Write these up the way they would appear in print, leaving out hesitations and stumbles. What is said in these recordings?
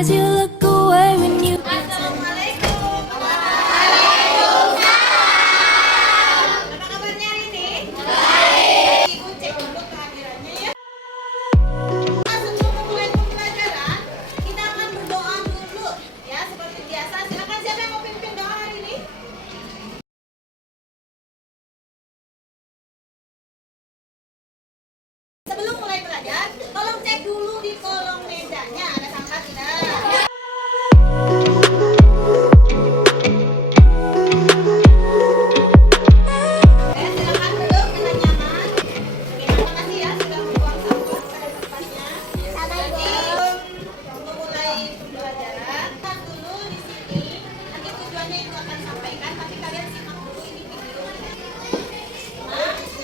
Why'd you look away when you... Assalamualaikum. Waalaikumsalam. Apa kabarnya hari ini? Baik. Ibu cek dulu kehadirannya ya. Sebelum memulai pembelajaran, kita akan berdoa dulu ya seperti biasa. Silakan siapa yang mau pimpin doa hari ini? Sebelum mulai belajar, tolong cek dulu di kolong mejanya ada sampah tidak. Silakan duduk dengan nyaman. Terima kasih ya sudah membuang sampah pada tempatnya. Nanti memulai pembelajaran, lihat dulu di sini. Nanti tujuannya itu akan sampaikan, tapi kalian simak dulu ini video.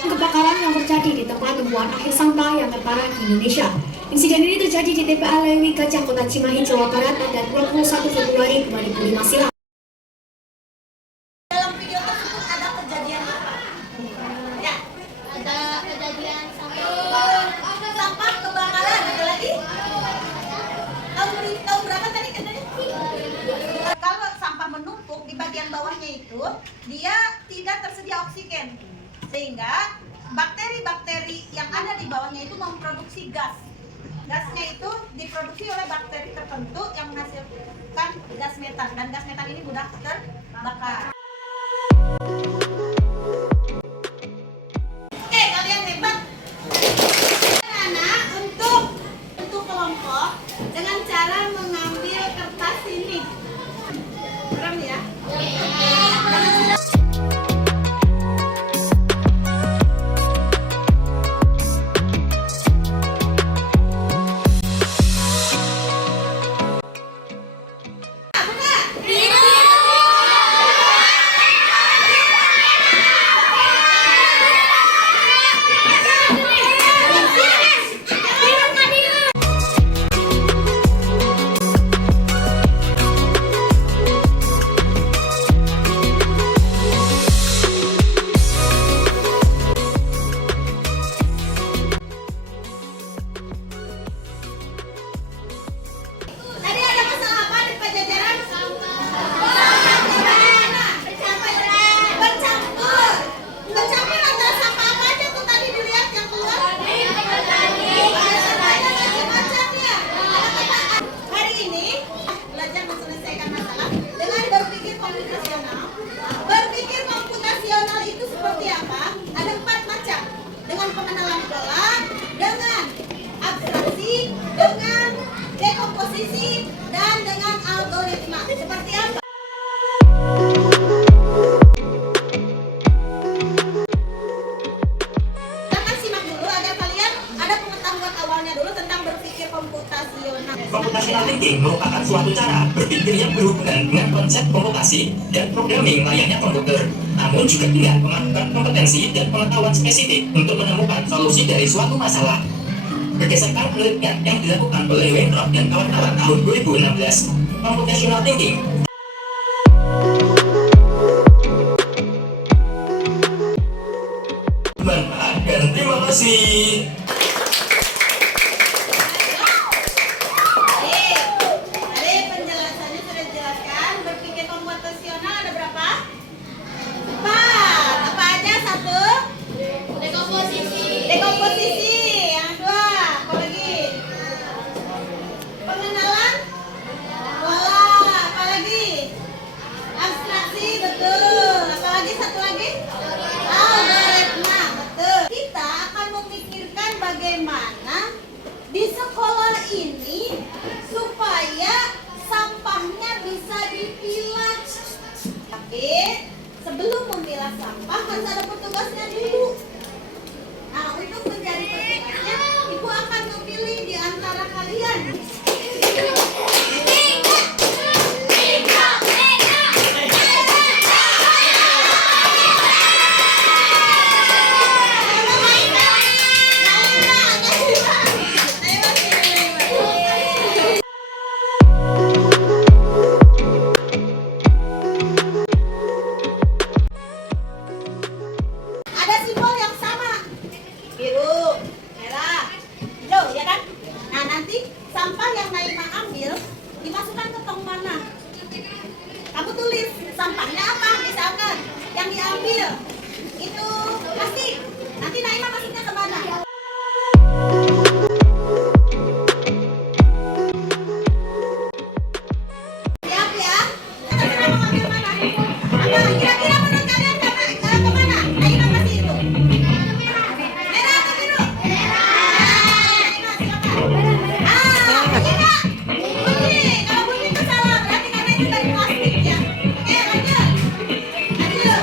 Kebakaran yang terjadi di tempat pembuangan akhir sampah yang terparah di Indonesia. Insiden ini terjadi di TPA Lewi Gajah, Kota Cimahi, Jawa Barat pada 21 Februari 2005 silam. Dalam video tersebut ada kejadian apa? Ya, ada kejadian sampah kebakaran. Ada lagi? Tahu berapa tadi katanya? Kalau sampah menumpuk di bagian bawahnya itu, dia tidak tersedia oksigen, sehingga bakteri-bakteri yang ada di bawahnya itu memproduksi gas. Gasnya itu diproduksi oleh bakteri tertentu yang menghasilkan gas metan, dan gas metan ini mudah terbakar. Oke, kalian hebat. Anak untuk kelompok dengan cara mengambil kertas ini. Keren ya? Tadi ada masalah apa di Pajajaran? Bercampur. Bercampur antara sampah apa aja tuh tadi dilihat yang keluar? Ada macam-macam ya. Hari ini belajar menyelesaikan masalah dengan berpikir komputasional. Berpikir komputasional itu seperti apa? Ada 4 macam. Dengan pengenalan pola, dengan abstraksi, dengan dekomposisi, dan dengan algoritma. Seperti apa? Silakan simak dulu agar kalian ada pengetahuan awalnya dulu tentang berpikir komputasional. Computational thinking merupakan suatu cara berpikir yang berhubungan dengan konsep komputasi dan programming layaknya komputer, namun juga dengan melakukan kompetensi dan pengetahuan spesifik untuk menemukan solusi dari suatu masalah. Berdasarkan penelitian yang dilakukan oleh Weintraub dan kawan-kawan tahun 2016, computational thinking bermanfaat dan terima kasih. Tadi penjelasannya sudah dijelaskan. Berpikir komputasional ada berapa? 4. Apa aja? 1. Dekomposisi. Yang 2. Apa lagi? Pengenalan pola. Apa lagi? Abstraksi. Betul. Apa lagi? Satu lagi? Algoritma. Betul. Kita akan memikirkan bagaimana di sekolah ini supaya sampahnya bisa dipilah. Tapi sebelum memilah sampah harus ada petugasnya dulu. Nah, untuk mencari petugasnya, ibu akan memilih di antara kalian. Ada simbol yang sama, biru, merah, hijau, ya kan? Nah, nanti sampah yang Naima ambil dimasukkan ke tong mana? Kamu tulis sampahnya apa misalkan yang diambil itu plastik. Nanti Naima masuknya ke mana? Siap ya? Terserah mau ambil mana? Apa kira-kira menurut kalian kemana? Naima kasih itu. Merah atau biru? Naima silakan. Kira. Bunyi. Kalau bunyi itu salah berarti karena itu dari plastik ya. Oke lanjut. Lanjut.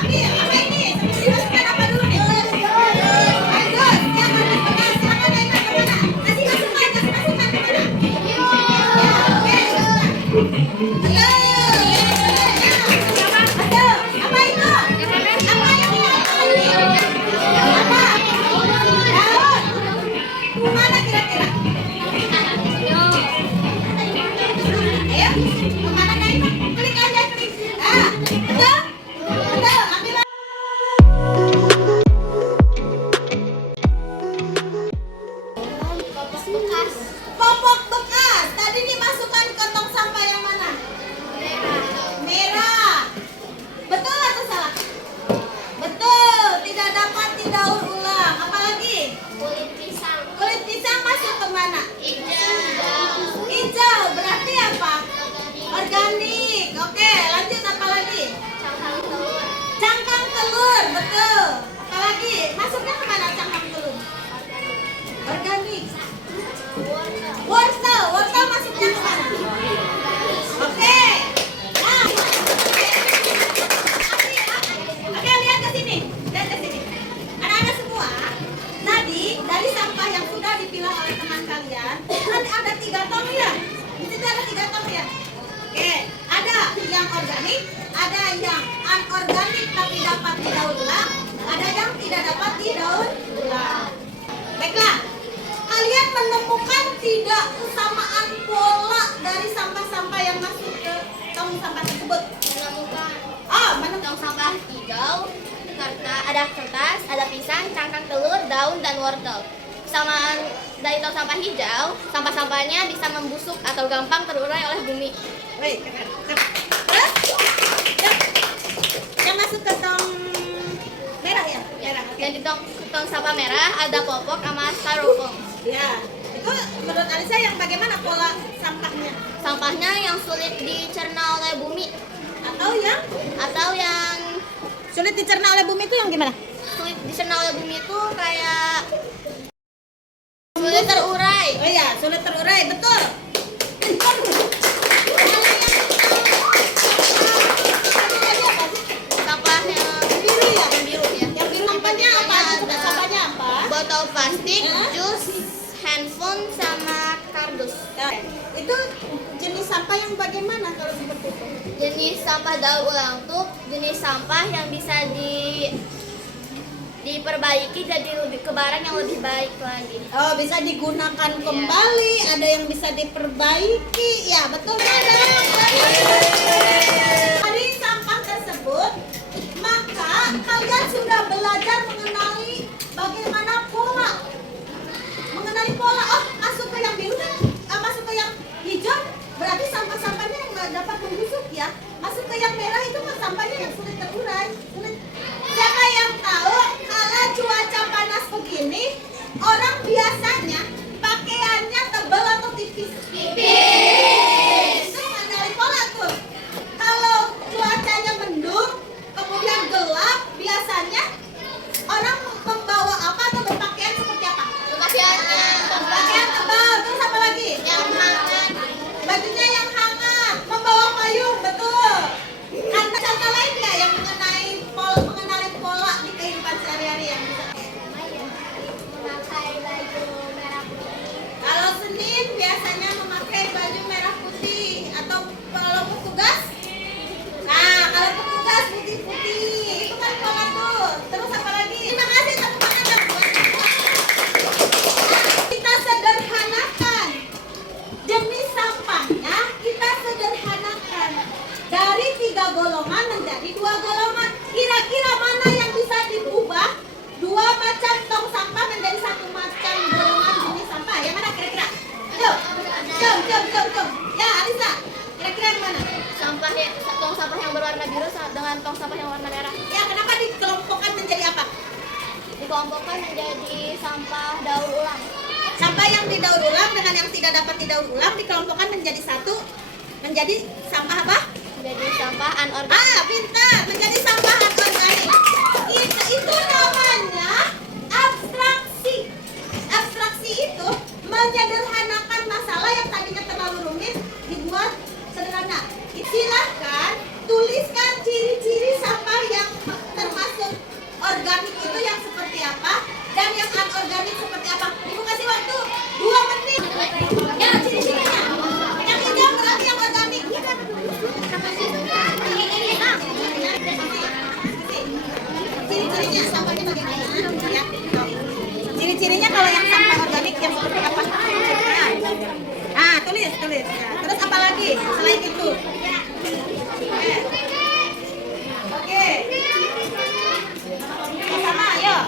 Ambil apa ini? Sebelum dimasukkan apa dulu nih? Lanjut. Yang mana bekas? Silakan Naima kemana? Kasih masukan kemana? Ya, oke. Apa itu? Apa yang apa? Daun. Kemana kira-kira? Ayo, kemana Naima? Klik aja, klik. Betul? Betul, ambil lagi. Popok bekas. Tadi dimasukkan ke tong sampah yang mana? Merah. Betul atau salah? Betul. Tidak dapat didaur ulang. Apalagi? Kulit pisang masuk ke mana? Hijau. Berarti apa? Organik. Oke, lanjut apa lagi? Cangkang telur. Betul. Apalagi? Masuknya ke mana cangkang telur? Organik. Wortel masuknya ke mana? Oke. Nah. Oke, lihat ke sini. Lihat ke sini. Anak-anak semua, tadi dari sampah yang sudah dipilah oleh teman kalian, kan ada 3 tong ya. Di situ ada 3 tong ya. Oke, ada yang organik, ada yang anorganik tapi dapat didaur ulang, ada yang tidak dapat didaur ulang. Baiklah. Kalian menemukan tidak kesamaan pola dari sampah-sampah yang masuk ke tong sampah tersebut? Menemukan. Tong sampah hijau, ada kertas, ada pisang, cangkang telur, daun, dan wortel. Kesamaan dari tong sampah hijau, sampah-sampahnya bisa membusuk atau gampang terurai oleh bumi. Wih, keren. Terus? Yang masuk ke tong merah ya? Merah. Oke. Dan di tong sampah merah ada popok sama styrofoam. Ya, itu menurut Alisa yang bagaimana pola sampahnya? Sampahnya yang sulit dicerna oleh bumi Atau yang sulit dicerna oleh bumi itu yang gimana? sulit dicerna oleh bumi itu kayak sulit terurai. Oh iya, sulit terurai, betul. Sampah yang Biru ya? biru ya. Yang biru sampahnya apa? Ada Sampahnya apa? botol plastik, Ya. jus, handphone, sama kardus. Nah, itu jenis sampah yang bagaimana kalau seperti itu? Jenis sampah daur ulang tuh jenis sampah yang bisa diperbaiki jadi lebih ke barang yang lebih baik lagi. Oh, bisa digunakan kembali, ada yang bisa diperbaiki. Ya, betul madam. Dari sampah tersebut, maka kalian sudah belajar mengenali bagaimana pola. Mengenali pola, oh masuk ke yang biru kan, masuk ke yang hijau, berarti sampah-sampahnya yang nggak dapat membusuk ya. Masuk ke yang merah itu sampahnya yang sulit terurai. Siapa yang tahu kalau cuaca panas begini, orang biasanya pakaiannya tebal atau tipis? Tipis. Itu mengenali pola tuh. Kalau cuacanya mendung, kemudian gelap, biasanya orang membawa apa atau berpakaian seperti apa? Pakaian tebal, terus apa lagi? Yang hangat. Bajunya yang hangat, membawa payung, betul. Ada contoh lain nggak yang mengenali pola di kehidupan sehari-hari yang bisa? Memakai baju merah putih. Kalau Senin biasanya memakai baju merah putih, atau kalau petugas? Nah, kalau petugas putih-putih, itu kan pola tuh. Terus apa lagi? Terima kasih tepuk tangan yang buat. Kita sederhanakan jenis sampahnya, kita sederhanakan dari 3 golongan menjadi 2 golongan. Kira-kira mana yang bisa diubah 2 macam tong sampah menjadi 1 macam golongan jenis sampah? Yang mana kira-kira? Yuk, jom. Ya, Alisa, kira-kira yang mana? Tong sampah yang berwarna biru dengan tong sampah yang warna merah. Ya, kenapa dikelompokkan menjadi apa? Dikelompokkan menjadi sampah daur ulang. Sampah yang didaur ulang dengan yang tidak dapat didaur ulang dikelompokkan menjadi satu, menjadi sampah apa? Menjadi sampah anorganik. Pintar, menjadi sampah anorganik. Itu namanya abstraksi. Abstraksi itu menyederhanakan masalah yang tadinya terlalu rumit dibuat sederhana. Silahkan tuliskan ciri-ciri sampah yang termasuk organik itu yang seperti apa dan yang anorganik seperti apa. Ibu kasih waktu 2 menit. Ya, ciri-cirinya. Yang hijau berarti yang organik. Ciri-cirinya sampahnya bagaimana? Ya, ciri-cirinya kalau yang sampah organik yang seperti apa? Tulis. Ya. Terus apa lagi selain itu? Oke. Sama, ayo.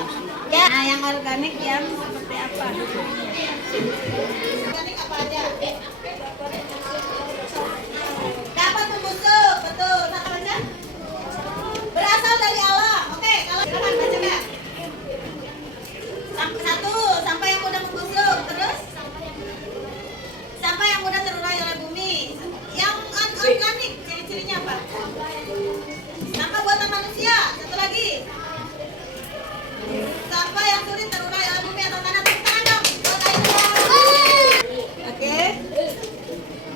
Ya. Nah, yang organik yang seperti apa? Organik apa aja? Dapat membusuk, betul. Nah, baca. Berasal dari alam. Oke, kalau silakan baca ya. Satu, sampah yang mudah membusuk. Terus? Sampah yang mudah terurai oleh bumi. Yang anorganik, ciri-cirinya apa? Sampah buatan manusia. Satu lagi. Sampah yang sulit terurai oleh bumi atau tanah. Tepuk tangan dong. Oke.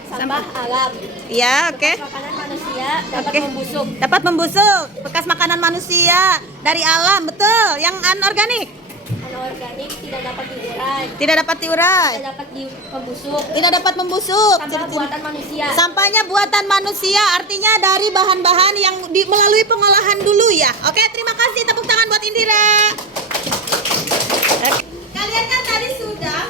Sampah alam. Iya, oke. Makanan manusia dapat Oke. membusuk. Dapat membusuk. Bekas makanan manusia dari alam, betul. Yang anorganik Anorganik tidak dapat diurai. tidak dapat diurai. Tidak dapat membusuk. Tidak dapat membusuk. Sampah Ciri-ciri. buatan manusia. Sampahnya buatan manusia, artinya dari bahan-bahan yang melalui pengolahan dulu ya. Oke, terima kasih. Tepuk tangan buat Indira. Kalian kan tadi sudah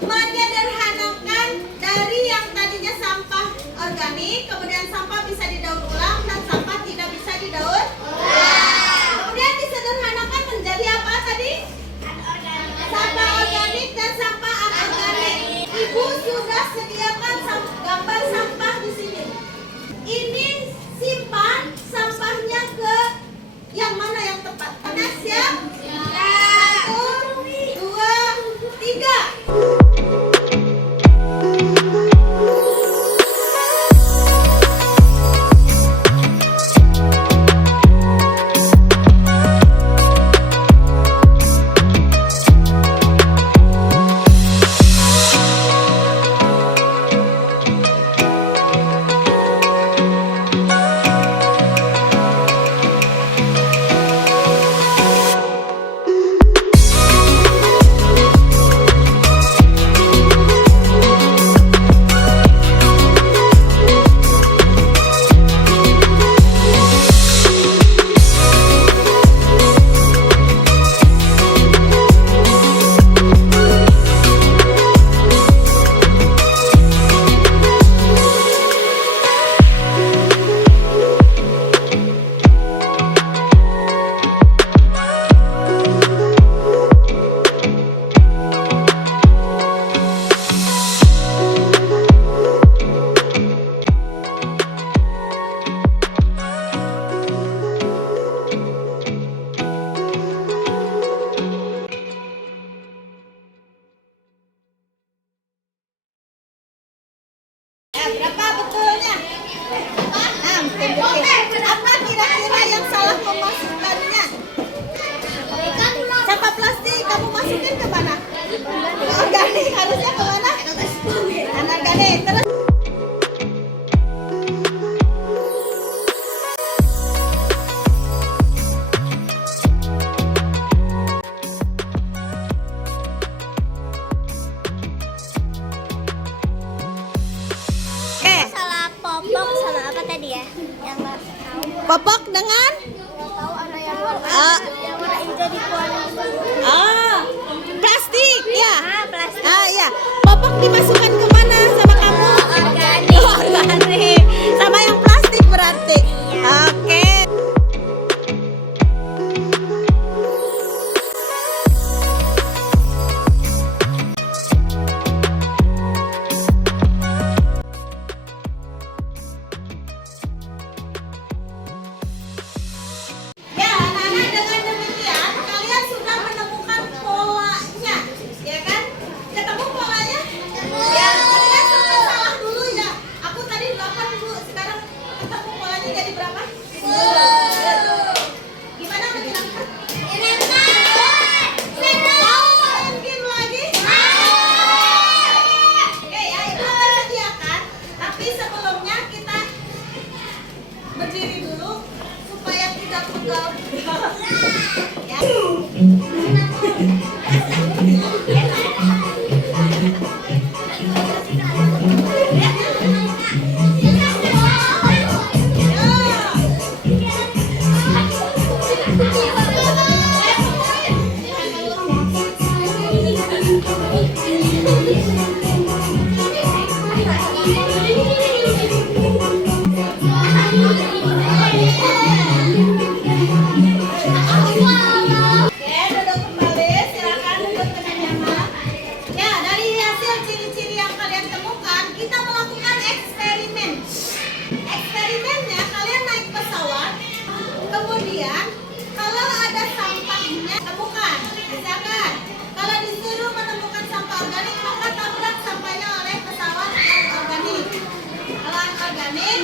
menyederhanakan dari yang tadinya sampah organik, kemudian sampah bisa didaur ulang dan sampah tidak bisa didaur ulang. Kemudian disederhanakan menjadi apa tadi? Sampah organik dan sampah anorganik. Ibu sudah sediakan gambar sampah di sini. Ini simpan sampahnya ke yang mana yang tepat? Mana siap? 1, 2, 3. Berapa betulnya? 6. Apa kira-kira yang salah memasukkannya? Sampah plastik, kamu masukin ke mana? Ke organik, harusnya ke mana? Anorganik. Terus Salah popok sama apa tadi ya? Yang nggak tahu. popok dengan Tahu ada yang warna hijau di warna plastik ya. plastik. Ya. Popok dimasukkan ke mana sama kamu? Organik. Organik. Sama yang plastik berarti. Oke. Oke, duduk kembali. Silakan duduk dengan nyaman. Ya, dari hasil ciri-ciri yang kalian temukan, kita melakukan eksperimen. Eksperimennya, kalian naik pesawat, kemudian kalau ada sampahnya, temukan. Misalkan, kalau disuruh menemukan sampah organik, maka tabrak sampahnya oleh pesawat yang organik. Kalau anorganik,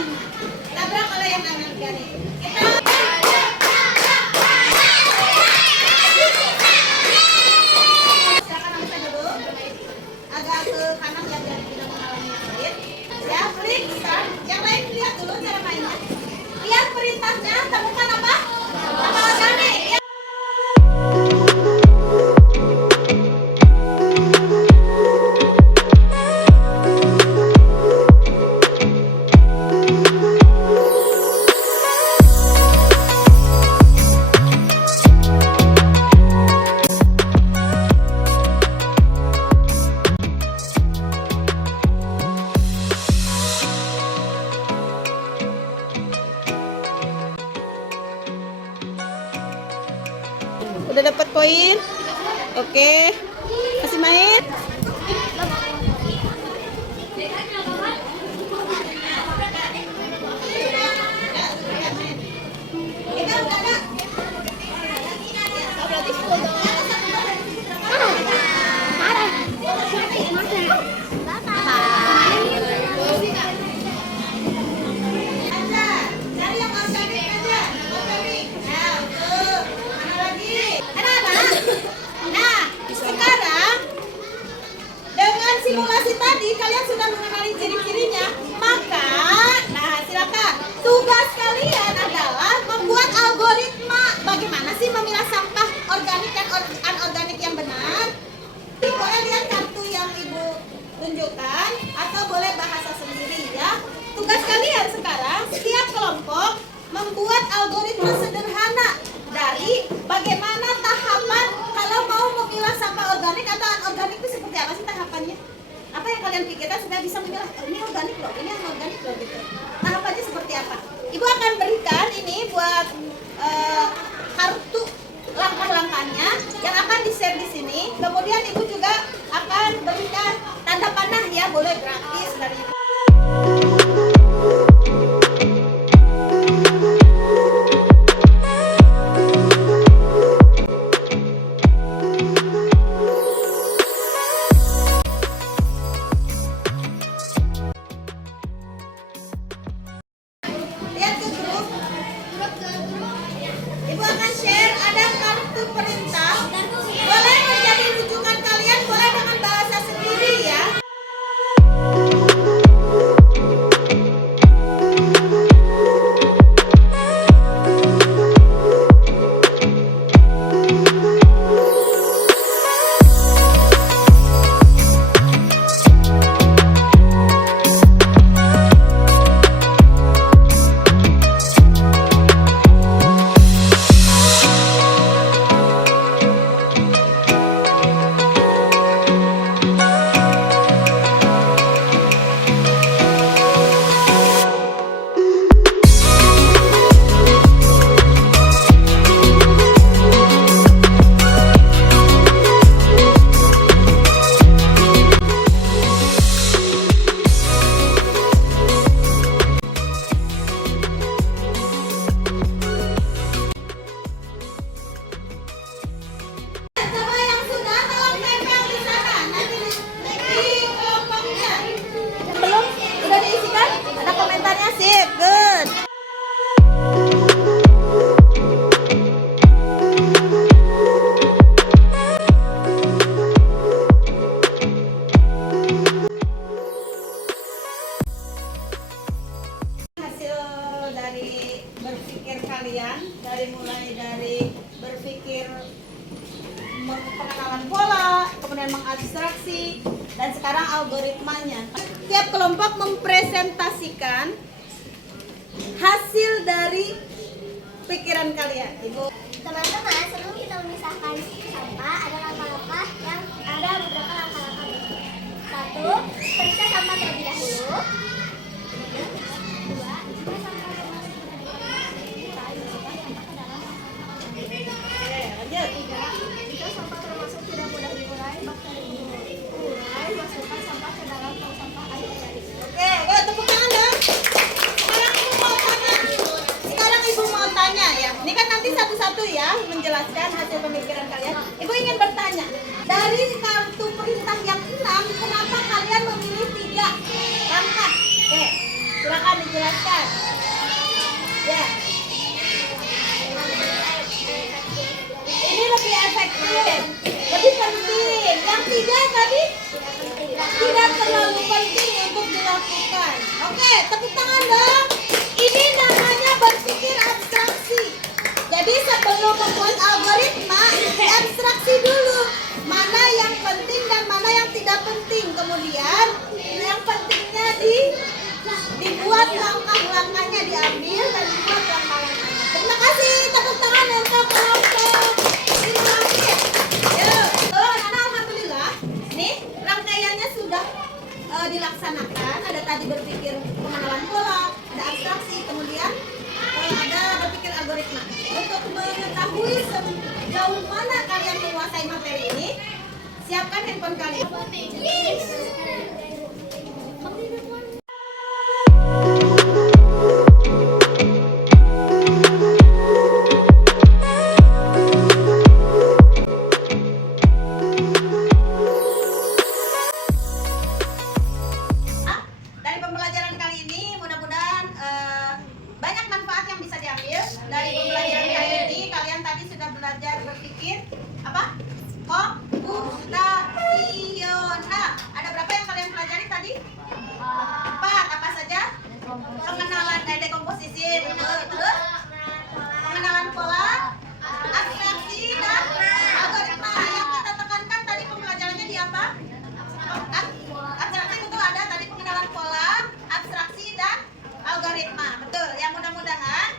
tabrak oleh yang anorganik. Silakan langsung duduk. Agak ke kanan ya biar tidak mengalami yang lain. Ya, klik start. Yang lain lihat dulu cara mainnya. Lihat perintahnya, temukan apa? Sampah organik. Ya. Udah dapat poin? Oke. Masih main? Cari yang organik aja. Organik. Nah, tuh. Mana lagi? Anak-anak. Nah, sekarang dengan simulasi tadi kalian sudah mengenali ciri-cirinya. Maka, nah silakan. Tugas kalian adalah membuat algoritma bagaimana sih memilah sampah organik dan anorganik yang benar. Boleh lihat kartu yang Ibu tunjukkan atau boleh bahasa sendiri ya. Tugas kalian sekarang setiap kelompok membuat algoritma sederhana dari bagaimana tahapan kalau mau memilah sampah organik atau anorganik itu seperti apa sih tahapannya? Apa yang kalian pikirkan sudah bisa memilah ini organik loh, ini anorganik loh gitu. Tahapannya seperti apa? Ibu akan berikan ini buat kartu langkah-langkahnya yang akan di-share di sini. Kemudian Ibu juga akan berikan tanda panah ya, boleh gratis dari Ibu. Lihat ke grup. Ibu akan share ada kartu perintah. Boleh menjadi rujukan kalian, boleh dengan bahasa sendiri ya. tiap kelompok mempresentasikan hasil dari pikiran kalian. Ibu. Teman-teman, sebelum kita memisahkan sampah, ada langkah-langkah yang ada beberapa langkah-langkah berikut. 1. Periksa sampah terlebih dahulu. 2. Jika sampah termasuk ke dalam kita masukkan sampah ke dalam Lanjut. 3. Jika sampah termasuk tidak mudah diurai, urai, masukkan sampah ke dalam tong sampah air dari. Oke, tepuk tangan dong. Sekarang ibu mau tanya ya. Ini kan nanti satu-satu ya menjelaskan hasil pemikiran kalian. Ibu ingin bertanya, dari kartu perintah yang 6, kenapa kalian memilih 3 langkah? Oke, silakan dijelaskan. Ya. Ini lebih efektif, lebih penting. Yang 3 tadi tidak terlalu penting untuk dilakukan. Oke, tepuk tangan dong. Ini namanya berpikir abstraksi. Jadi sebelum membuat algoritma, abstraksi dulu mana yang penting dan mana yang tidak penting. Kemudian yang pentingnya dibuat langkah-langkahnya, diambil dan dibuat langkah-langkahnya. Terima kasih, tepuk tangan untuk kelompok interaktif. Yuk, alhamdulillah. Nih rangkaiannya sudah dilaksanakan. Ada tadi berpikir pengenalan pola, ada abstraksi, kemudian ada berpikir algoritma. Untuk mengetahui sejauh mana kalian menguasai materi ini, siapkan handphone kalian. Dari pembelajaran kali ini mudah-mudahan banyak manfaat yang bisa diambil. Dari pembelajaran kali ini kalian tadi sudah belajar berpikir apa? Komputasional. Ada berapa yang kalian pelajari tadi? 4. Apa saja? Pengenalan dekomposisi, betul. Terus pengenalan pola, abstraksi dan algoritma. Yang kita tekankan tadi pembelajarannya di apa? Abstraksi betul, ada tadi pengenalan pola, abstraksi dan algoritma. Betul. Yang mudah-mudahan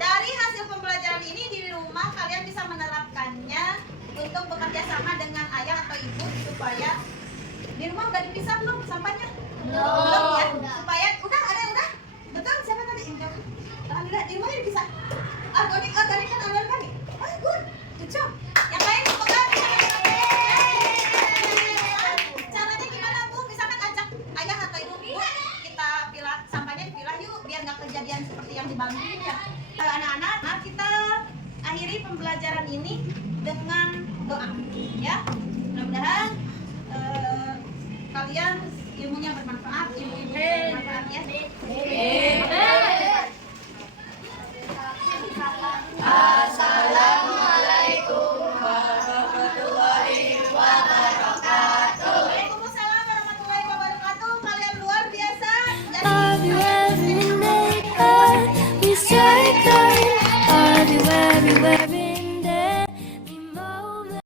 dari hasil pembelajaran ini di rumah kalian bisa menerapkannya untuk bekerja sama dengan ayah atau ibu supaya di rumah udah dipisah belum sampahnya? Belum ya? Supaya udah ada udah. Betul, siapa tadi? Alhamdulillah di rumahnya dipisah. Organik kan anorganik. Oh, good. Good job. Yang lain pegang. Caranya gimana, Bu? Misalkan ajak ayah atau ibu, Bu, kita pilah sampahnya, dipilah yuk biar nggak kejadian seperti yang di Bandung ya. Anak-anak, mari kita akhiri pembelajaran ini dengan doa ya. Mudah-mudahan kalian ilmunya bermanfaat.